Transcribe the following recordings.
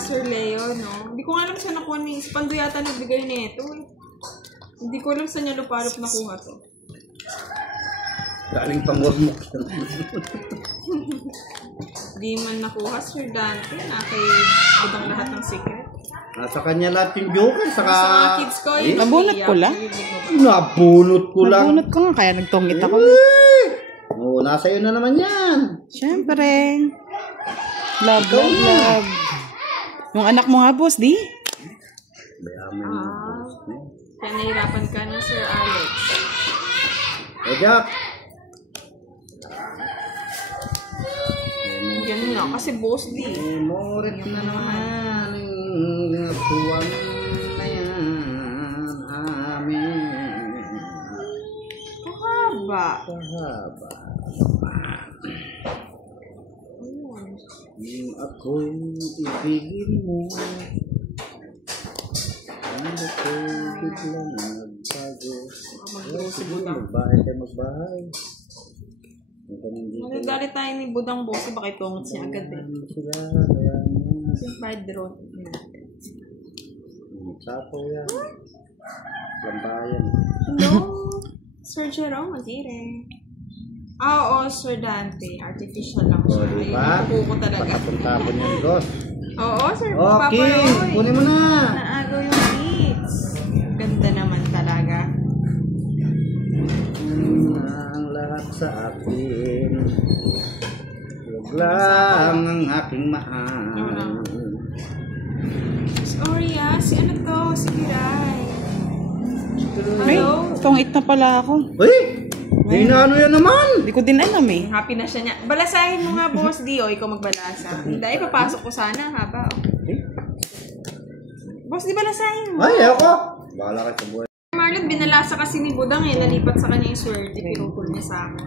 Sir Leo, no? Hindi ko nga alam saan nakuha ni Spando yata nagbigay nito. Hindi ko alam saan niya lupalop nakuha to. Galing pamormok. Di man nakuha, Sir Dante. Kay budang lahat ng secret. Nasa kanya lahat yung joker. Sa mga kids ko, yun. Nabunot ko lang. Nabunot ko lang. Nabunot ko nga, kaya nagtongit ako. Oo, nasa iyo na naman yan. Siyempre. Love, love, love. Yung anak mo nga, boss, di? Kaya nahirapan ka na, Sir Alex. Jack. Ganun nga, kasi boss di. Memorit na naman ang tuwan na yan amin. Kahaba. Kahaba. Yung ako'y ibigin mo, ano ko biglang nagbago. Magbahay kayo magbahay. Nagagalit tayo ni Budang Boss, baka itungot siya agad eh. Sila, kaya naman. Siyempre, drone natin. Sapo yan. Lambayan. Hello, Sir Jerome Azire. Oo, Sir Dante. Artificial lang siya. Diba? Ayun, nakuko talaga. Patapon-tapon yan, Dos. Oo, Sir Okay, Paparoy. kunin mo na. Naagaw yung hits. Ganda naman talaga. Ang lahat sa akin. Huwag lang ang aking mahal. Sorry si ano to? Si Kiray. Ay, Hello? tongit na pala ako. Uy! Di na ano yan naman? Hindi ko din alam eh. Happy na siya niya. Balasahin mo nga, Boss D. O, ikaw magbalasa. Hindi, papasok ko sana. Haba. Boss D, balasahin mo. Ay, ako. Bahala ka sa buhay. Marlon, binalasa kasi ni Budang eh. Nalipat sa kanya yung swerte. Pinupul niya sa akin.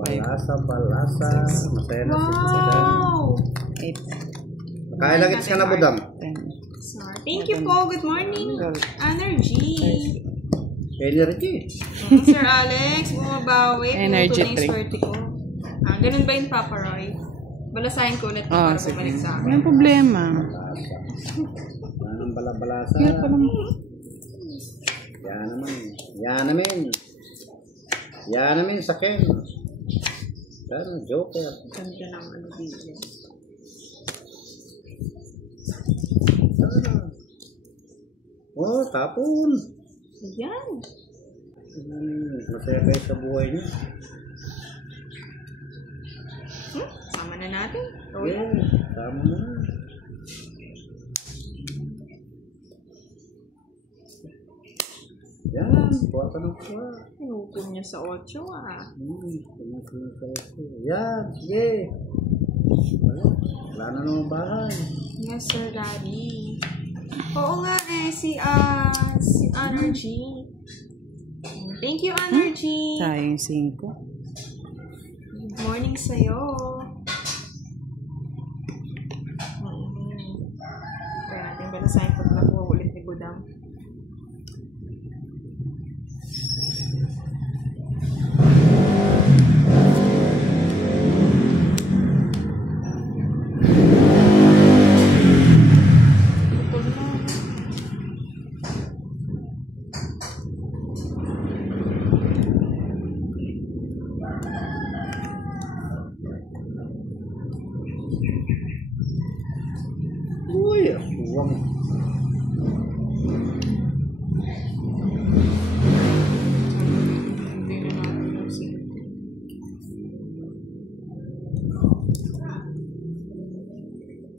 Balasa, balasa. Masaya na si Budang. Wow! 8, Nakailang ka na, Budang? 10. Sorry. Thank you po. Good morning. Energy. Energy. Sir Alex, bumabawi. Energy Pinupul na yung swerte ko. Ganun ba yung Papa Roy? Balasahin ko ulit para bumalik sa akin. Walang problema. Ang balabalasa. Kaya pa naman. Yan naman. Yan namin. Yan namin sa Ken. Yan, joker. Ganda ng ano dito. Oh, tapon. Ayan. Masaya kayo sa buhay niyo. Sama na natin. Yeah, tama na. Yan, kuha ka ng kuha. Pinupul niya sa 8 Yan, sige. Wala na naman bahay. Yes, Sir Daddy. Oo nga si Energy. Thank you, Energy. Sayang 5. Good morning sa'yo. Kaya natin balasahin pag nakuha ulit ni Budang. Uy, aswang.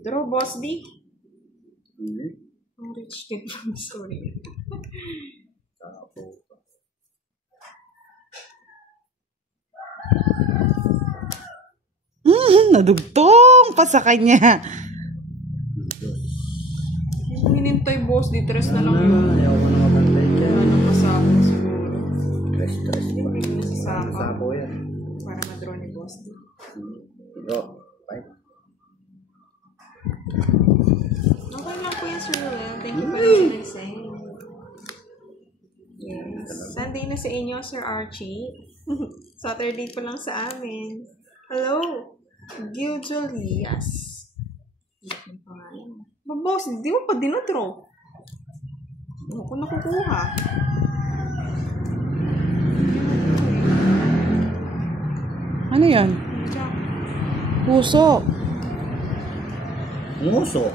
Pero Boss D, Hindi. ang rich kid from story. Tapo. Nadugtong pa sa kanya. Yung hinintay Boss D, tres na lang yun. Ayaw ko na mabantay dyan. Anong kasama siguro? Stress pa. Hindi ko nasasama Sapo yan. para madraw ni Boss D. Go. Bye. Okay lang po yan, Sir Ruel. Thank you for listening. Yes. Sunday na sa inyo, Sir Archie. Saturday pa lang sa amin. Hello, Gil Julias. Ang pangalan. Boss, di mo pa dinadraw. Ano ko nakukuha? Ano yan? Jack. Puso. Nguso.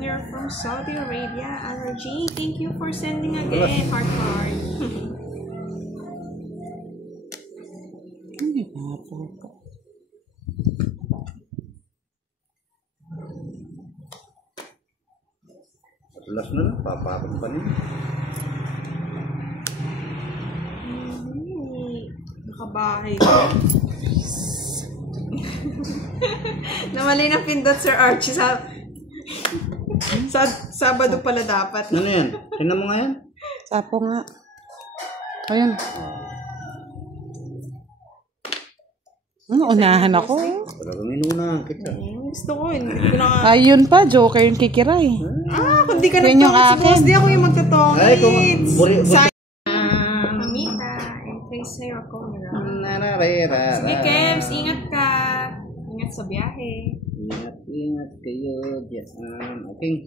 You're from Saudi Arabia, Allergy. Thank you for sending again. Heart. Hindi ba po? Last na lang, papapag pa niya. Nakabahay ko. Namali ng pindot, Sir Archie. Sabado pala dapat. Ano yan? Tingnan mo nga yan. Sapo nga. Ayun. Unahan ako. Talagang inunahan kita. Gusto ko, hindi ko na... Ayun pa, Joker yung kikiray. Kung di ka Yan yung nagtongits, akin. boss, di ako yung magtotongits. Ay, kung... Mamita, and please say your camera. Nararera. Sige, Kems, ingat ka. Ingat sa biyahe. Ingat kayo. Yes, okay.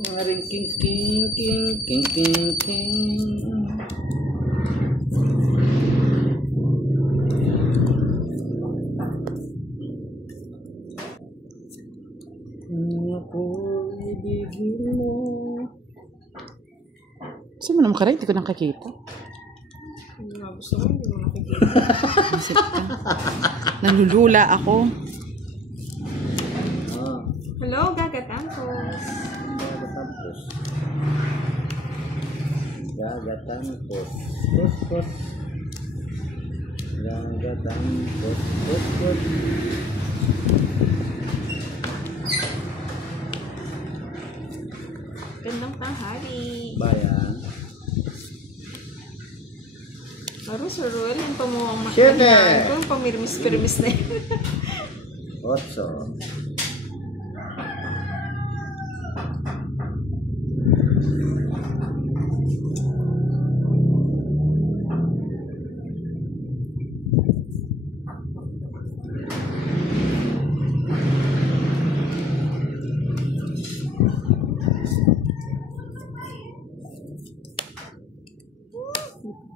Mga ring king. Ako ibigin mo. Kasi mo naman karay, hindi ko nakakita. Hindi nga gusto ko, hindi mo nakikita. Isip ka. Nalulula ako. Hello, Gagatangkos. Gagatangkos. Pos. Gagatangkos. Pos. Gandang tanghali. Bayan. Laro, Sir Ruel, yung pamuwang Siyete. makikita. Kung pamirmis-pirmis na yun. 8.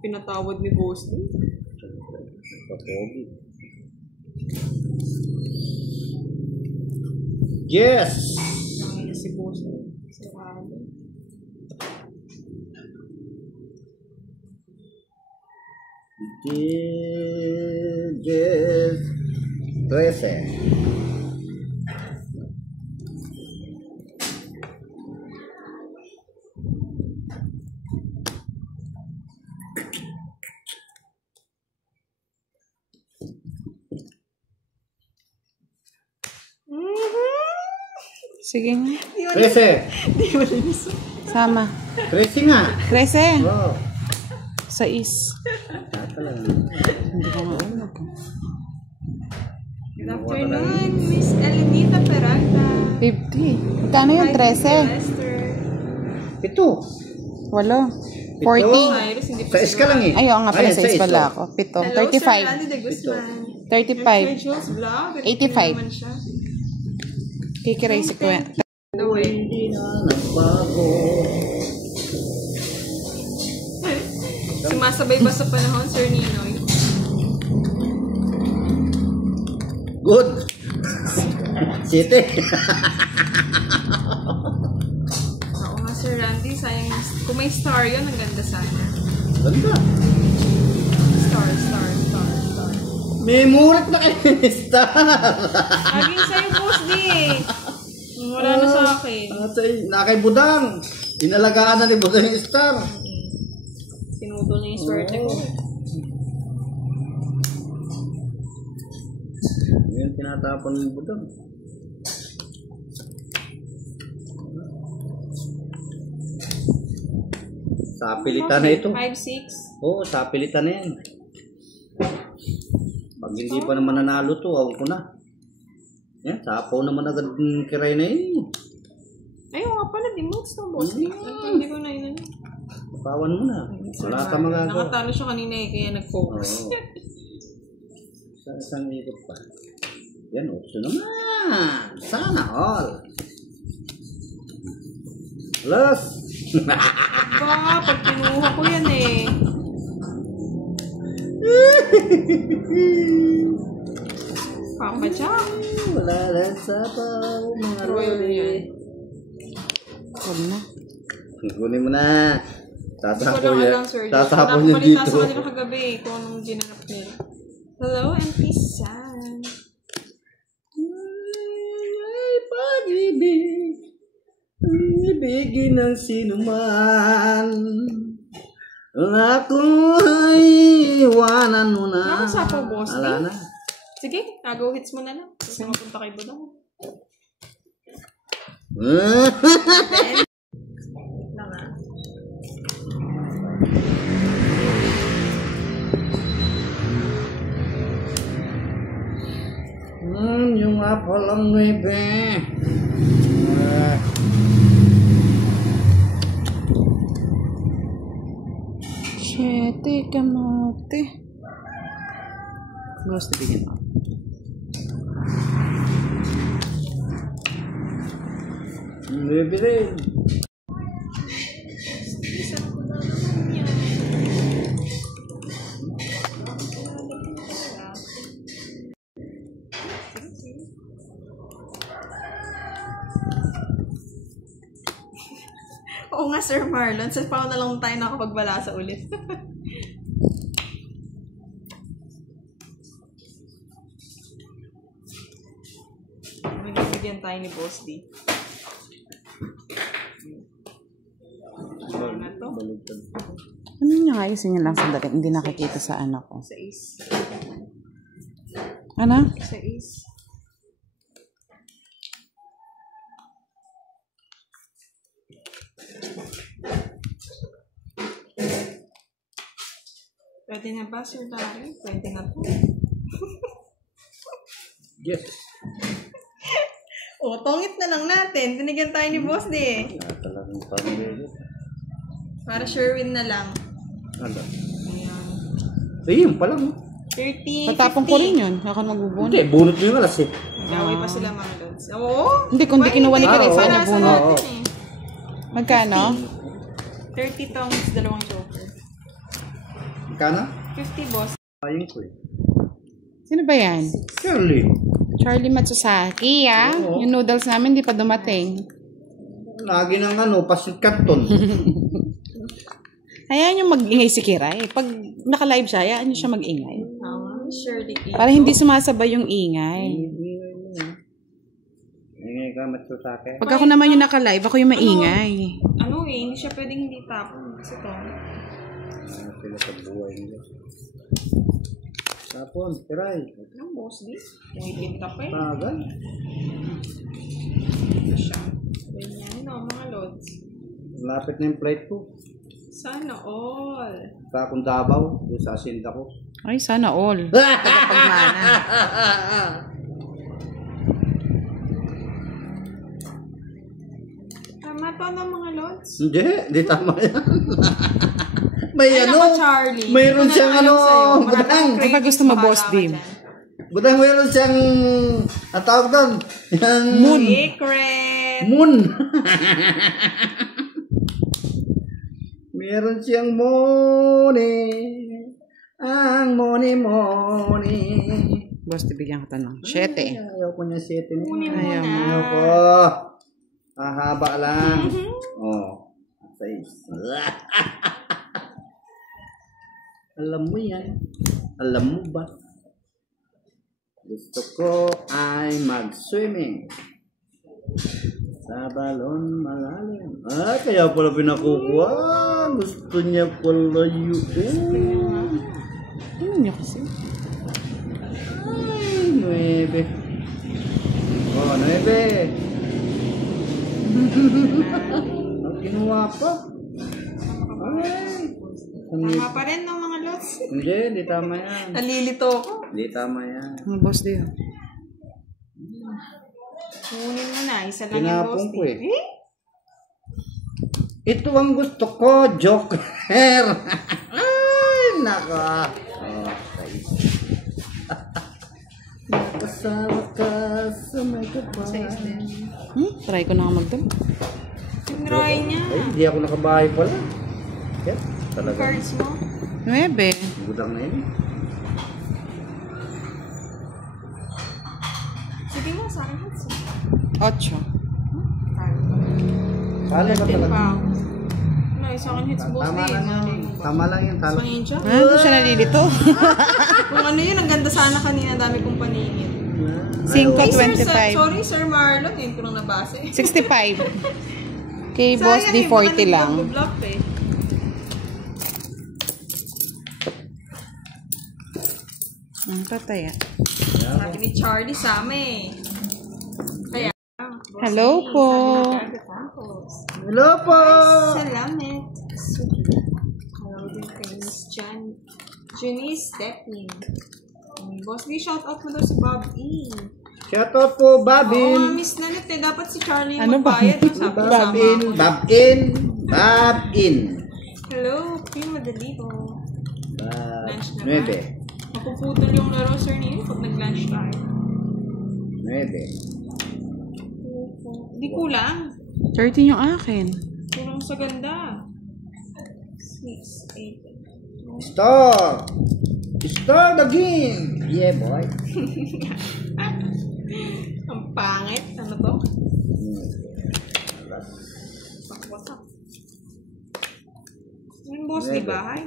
Pinatawad ni Boss D. Papogi. Yes! Nakakita si Boss D. Sarado. Yes. 13. Sige nga. 13. Di mo linis. Sama. 13 nga. 13. Oh. 6. Tata lang. Hindi ko nga ulag. Good afternoon, Miss Elenita Peralta. 50. Magkano yung 13? Lester. 7. 8. 40. Cyrus, hindi pa Sa iska lang eh. Ay, oo nga pala, Ayun, 6 pala isa. ako. 7. Hello, Sir Randy 35. de Guzman. 35. Sir Jules Vlog. 85. naman siya. Kikiray si Kuya. Buhay hindi na nagbago. Sumasabay ba sa panahon, Sir Ninoy? Good. 7. Oo nga, Sir Randy. Sayang, kung may star yun, ang ganda sana. Ganda. Star. May murat na kayo ni Star. Laging sa'yo, Boss D. Wala na sa akin. Nakay Budang. Inalagaan na ni Budang yung Star. Tinutol niya yung swerte ko. Yan tinatapon ng Budang. Sapilitan na ito. 5-6. Oo, sapilitan na yan. Pag hindi pa naman nanalo to, awag ko na. Yan, sapaw naman agad ng kiray na yun. Ayun nga pala, di mo gusto boss. Hindi ko na yun. Pawan mo na. Wala ka magagawa. Nakatalo siya kanina eh, kaya nag-focus. Oo. Sa isang ikot pa. Yan, option naman. Sana all. Plus. Ba, pag kinuha ko yan eh. Papa Jack. Wala lang sa paw, mga Royal yan. Huwag na. Kunin mo na. Hindi ko lang alam, sir. Tatapon Wala niya akong balita dito. sa kanila kagabi kung anong ginanap nila. Hello, MP San. Ay, pag-ibig. Ibigin ng sinuman. Ako ay iwanan mo na. Nakasapaw, boss. Ala na. Sige, go hits mo na lang. Kasi mapunta kay Budang. Lang ah. Yung apalang nuebe. Siyete, kamote. Gusto bigyan ako. Nuebe rin. Isa ko na naman yan. Oo nga, Sir Marlon. Sa paano na lang tayo nakapagbalasa ulit. Magbibigyan tayo ni Boss D. Ano to? Ano niya nga ayusin niya lang sandali. Hindi nakikita sa anak ko. Sa is. Ano? Sa is. Pwede na ba, Sir Larry? Pwede na po. Yes. O, tongit na lang natin. Binigyan tayo ni Boss D eh. Talagang pamilya. Para Sherwin na lang. Ano? Ayan. Ayun pala mo. 30, Patapon ko rin yun. Ako magbubunot. Hindi, bunot mo yung alas eh. Gaway pa sila mga lods. Oo. Hindi, kung di kinuha ni Kira, saan niya Balasa bunot? natin eh. Magkano? 30 tongs, dalawang joker. Magkano? 50, Boss. Ayun ko eh. Sino ba yan? Shirley. Charlie Matsusaki, ah. Oo. Yung noodles namin, di pa dumating. Lagi ng pasit kanton. Hayaan yung mag-ingay si Kira eh. Pag naka-live siya, hayaan niyo siya mag-ingay. Tama, Shirley. Para hindi sumasabay yung ingay. Ingay ka, Matsusaki. Pag ako naman yung naka-live, ako yung maingay. Ano eh, hindi siya pwedeng hindi tapon. Kasi to. Sila sa buhay nila. Tapon, tiray. Anong Boss D? Umitin ka pa eh. Tagal. Ito siya. Ganyan, no, mga lods. Lapit na yung plate ko. Sana all. Sa akong Davao, doon sa asinda ko. Ay, sana all. Tagapagmana. Tama to ng mga lods. Hindi tama yan. May Ay, ano, naku, Charlie. mayroon Ito na siyang lang ano, sa'yo. Marami budang. kang Baka cravings, gusto mo, bahala Boss ka Dim. dyan. Budang mayroon siyang, ang tawag doon, yung Secret. moon. Meron siyang money. Ang money. Boss, tibigyan ko tanong. 7. Ayaw ko niya 7 mo. Kunin mo Ayaw na. mo. Ayaw ko. Hahaba lang. Oh. 6. Alam mo yan. Alam mo ba? Gusto ko ay mag-swimming. Sa balon malalim. Ah, kaya pala pinakukuha. Gusto niya pala yun. Ano niya kasi? Ay, 9. Oh, 9. Ang kinuha pa. Ay. Tama pa rin ng mga lods. Hindi tama yan. Nalilito ako. Hindi tama yan. Ang boss din. Kunin mo na. Isa lang yung Boss Tinapon ko D. eh. Ito ang gusto ko, Joker. Ay, naka. Okay. Kasama ka sa may kapal. Try ko na nga magdala. Tinry niya. Ay, hindi ako nakabahay pala. Yan, talaga. Cards mo. 9. Gudang na yun. Sige mo, sa akin. 8. Kala ka 10 talaga. pounds. Ay, sa akin hits boss Tama din. lang yan. Tama lang yan. Tama. Pangincha. Doon siya nalilito. Kung ano yun, ang ganda sana kanina. Dami kong paningin. 5.25. Sorry, Sir Marlon. Yun ko lang nabasa eh. 65. Kay Boss D, 40 lang. Bluff, eh. Patay ah. Sabi ni Charlie sa amin. Kaya, Hello po. Hello po! Salamat. Hello din kay Miss Janice Stephanie. Boss D, shoutout mo daw si Bob E. Shoutout po, Oo, Babin. miss na nito eh. Dapat si Charlie Ano ba? magbayad. Sabi ko, sama Babin. ako. Babin. Babin. Hello, Primo Dalito. Lunch na ba? 9. Mapuputol yung laro, sir, niyo pag nag-lunch tayo. 9. Hindi kulang. 13 yung akin. Kulang sa ganda. 6, 8. Start! Start the game! Yeah, boy. Ang pangit. Ano to? Pakwasak. Yung boss, di ba? Hay.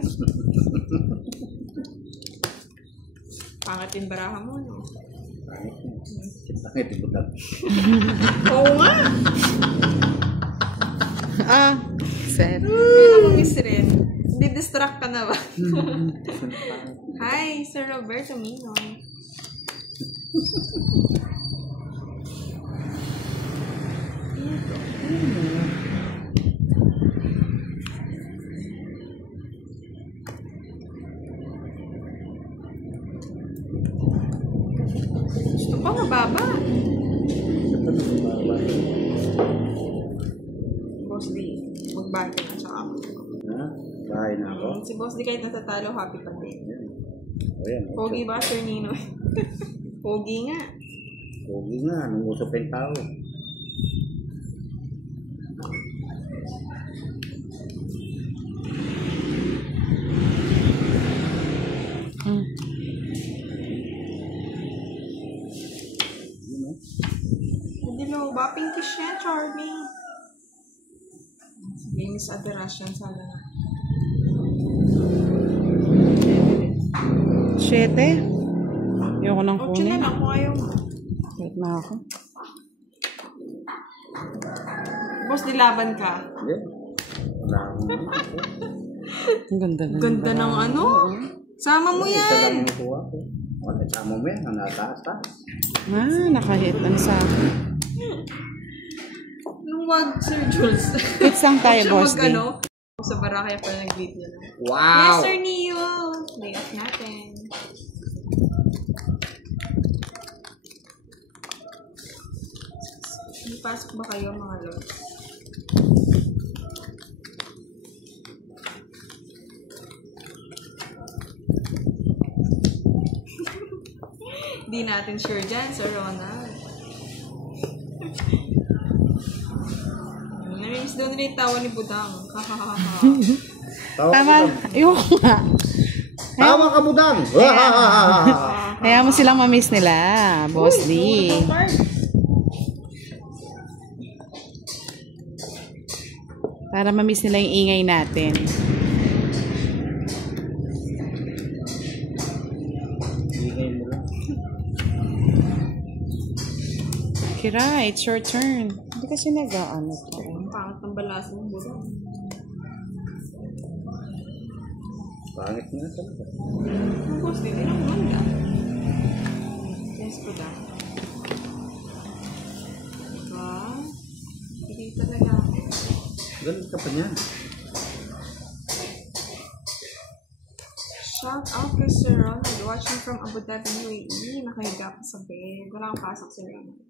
Pangit yung baraha mo, no? Pangit yung butang. Oo nga! Set. Kaya naman miss rin. Di-distract ka na ba? Hi, Sir Roberto Minoy. Gusto pa mababa. Boss D, magbati na sa ako. Ha? Bahay na ako. Si Boss D kahit natatalo, happy pa din. O yan. Pogi ba, Sir Nino? Pogi nga. Pogi nga. Anong usap yung tao? Hello ba? Pinkish yan, Charlie. Sige, Miss Aderasyon sana na. 7. Ayoko nang 8 na kunin. lang kung ayaw mo. Wait na ako. Boss, dilaban ka. Hindi. Wala akong Ang ganda na. Ganda ng ano. Sama mo Isa lang yan. yung kuha ko. Wala, sama mo yan. Ang nataas-taas. Nakahit na sa akin. Nung wag, Sir Jules. Hits lang tayo, Siya Boss D. mag-ano. Sa bara kaya pala nag-lead niya lang. Yes, Wow! Sir Neo. Day off natin. Pasok ba kayo, mga lords? Di natin sure dyan, Sir Ronald. Narinis daw nila yung tawa ni Budang. Tawa Tama. ka budang. Ayoko nga. Tawa ka budang! Kaya mo silang mamiss nila, Boss D. Para mamiss nila yung ingay natin. Bigay mo lang. Kira, it's your turn. Hindi kasi nag-ano to. Pangat ng balas ng Budang. Pangit nga talaga. Ang boss, hindi lang manda. Yes, Budang. Diba? Hindi talaga ako. Ganun ka pa niya. Shout out kay Sir Ronald, watching from Abu Dhabi, UAE. Nakahiga pa sa bed. Wala kang pasok, Sir Ronald.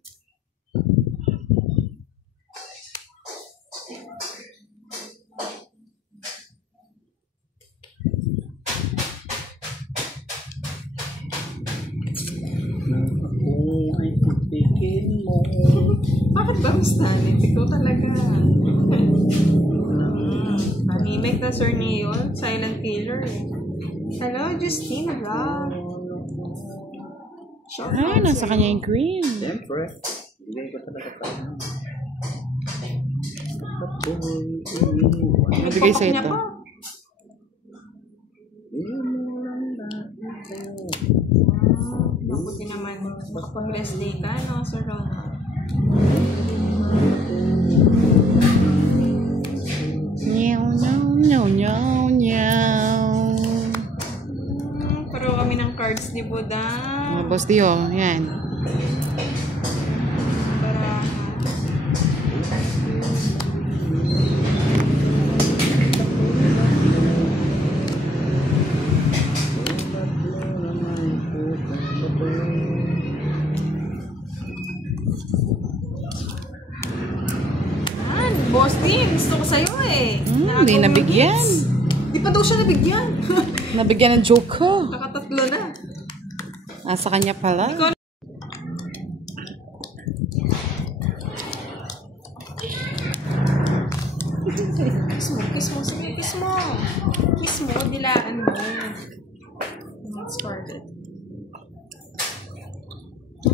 Tikin mo. Bakit ba mas talent? Ikaw talaga. Animic na Sir Neil. Silent killer eh. Hello, Justine Vlog. Shout Ay, out nasa sa'yo. kanya yung cream. Siyempre. Bigay ko talaga tayo. Nabigay sa Nagpapak niya ito. pa. Mabuti naman. Makapag-rest day ka, no, Sir Ronald? Nyaw, nyaw, nyaw, nyaw, nyaw. Pero kami ng cards ni Buda. Mga boss di oh, yan. Para Boss Dean, gusto ko sa'yo eh. Hindi nabigyan. Di pa daw siya nabigyan. Nabigyan ng joke ko. Nakatatlo na. Nasa kanya pala. Kiss mo, kiss mo. Sige, kiss mo. Kiss mo, dilaan mo. Not started.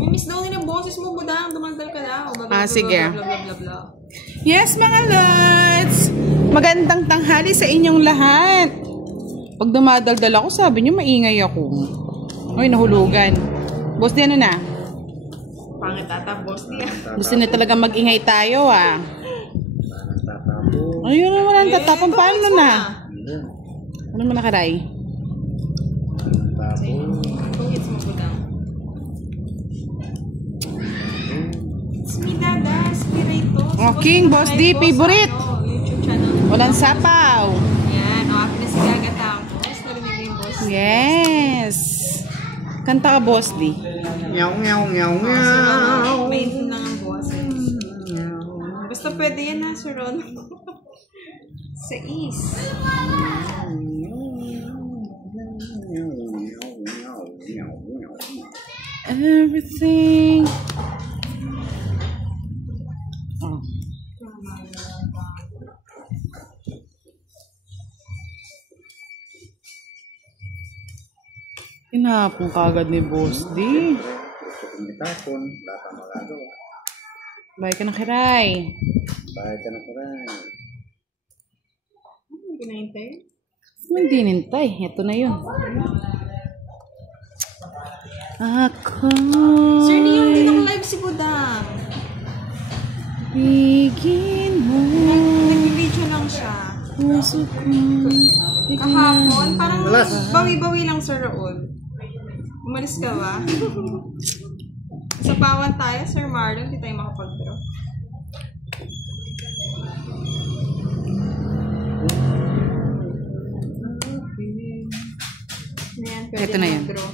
Miss daw din ang boses mo, Budang. Dumandal ka daw. Sige. Blah, blah, blah, blah. Yes, mga lods! Magandang tanghali sa inyong lahat. Pag dumadaldal ako, sabi niyo maingay ako. Ay, nahulugan. Boss, di ano na? Pangit ata, boss niya. Gusto niya talaga mag-ingay tayo, ah. Parang tatapo. Ayun na, walang tatapon. Paano na? Ayan. Ano mo nakaray? Parang tapo. Two hits mo, Budang. It's me, Dada. Spirito. Oh, King, Boss D, favorite. YouTube channel. Walang sapaw. Yan. O, happy na si Gaga Tapos. Narinig ko yung boss. Yes. Kanta ka, Boss D. Nyaw, nyaw, nyaw, Oh, Sir Ronald. nyaw. Maintin lang ang boses. Basta pwede yan na, Sir Ronald. Sa East. Everything. Oh. Tinapon kagad ni Boss D. Gusto kong itapon. Wala pa magagawa. Bye ka na, Kiray. Bakit ka na kuray? Pinahintay. Hindi nintay. Ito na yun. Ako. Sir Neil, hindi na live si Budang. Bigin mo. Nag-video lang siya. Puso ko. Kahapon, parang Alas. bawi-bawi lang, Sir Raul. Umalis ka ba? Sa pawan tayo, Sir Marlon, hindi tayo makapag-draw. Ayan, pwede Ito na yan. mag-draw.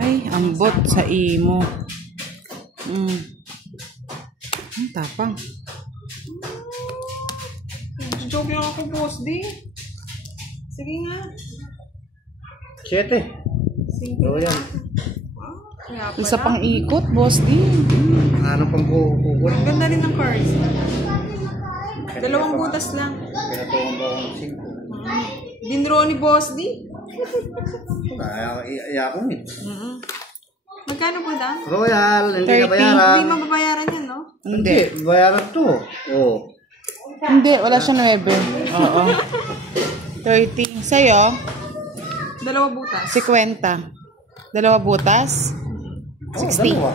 Ay, ambot sa imo. Tapang. Joke lang ako, Boss D. Sige nga. 7. Sige. Oo yan. Kaya pala. Isa pang ikot, Boss D. Ano pang kukuha? Ang ganda rin ng cards. Dalawang butas lang. Pinatuwang ba akong 5? Dinro ni Boss D. Kaya iayakong eh. Magkano po da? Royal, hindi 30. na bayaran. Hindi mababayaran yan, no? Hindi, bayaran to. Oo. Hindi, wala siya 9. Oo. 30. Sa'yo, Dalawa butas. 50. Dalawa butas. 60. Dalawa.